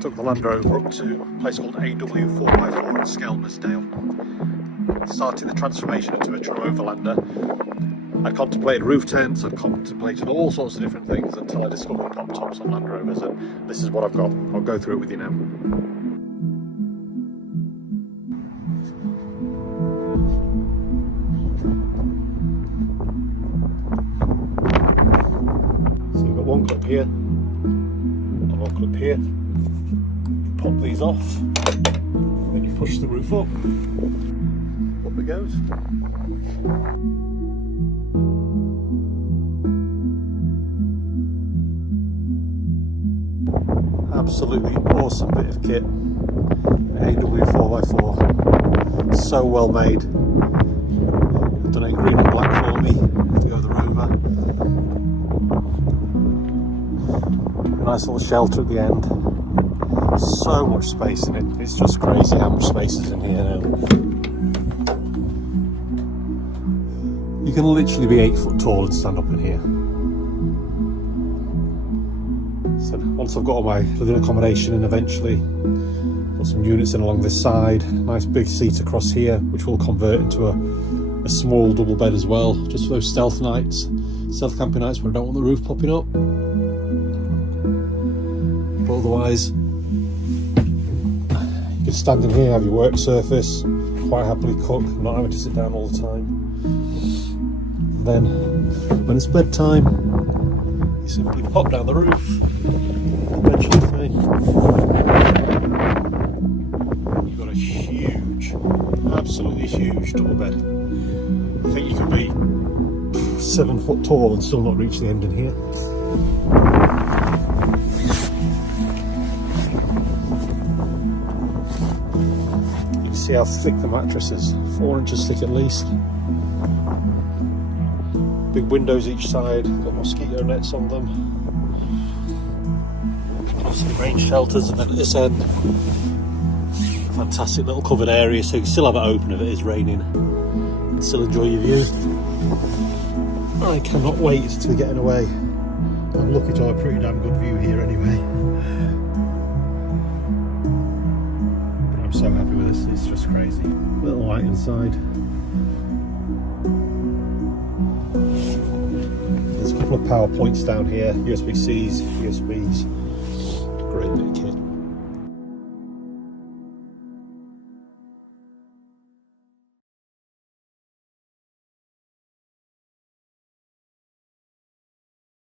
took the Landrover up to a place called AW4x4 at Skelmersdale, starting the transformation into a true Overlander. I contemplated roof tents, I've contemplated all sorts of different things until I discovered pop tops on Landrovers, and this is what I've got. I'll go through it with you now. So you've got one clip here and one clip here. You pop these off, then you push the roof up it goes. Absolutely awesome bit of kit. AW4x4, so well made. I've done it in green and black for me to go with the Rover. Nice little shelter at the end. So much space in it. It's just crazy how much space is in here now. You can literally be 8 foot tall and stand up in here. So once I've got all my living accommodation in eventually, got some units in along this side, nice big seat across here, which will convert into a small double bed as well, just for those stealth nights, stealth camping nights where I don't want the roof popping up. But otherwise, you can stand in here, have your work surface, quite happily cook, not having to sit down all the time. And then, when it's bedtime, you simply pop down the roof, eventually thing. You've got a huge, absolutely huge double bed. I think you could be 7 foot tall and still not reach the end in here. You can see how thick the mattress is, 4 inches thick at least. Big windows each side, got mosquito nets on them. Some rain shelters, and then at this end, fantastic little covered area, so you can still have it open if it is raining and still enjoy your view. I cannot wait to be getting away. I'm lucky to have a pretty damn good view here anyway. But I'm so happy with this, it's just crazy. Little light inside. There's a couple of power points down here, USB-Cs, USBs. Great bit of kit.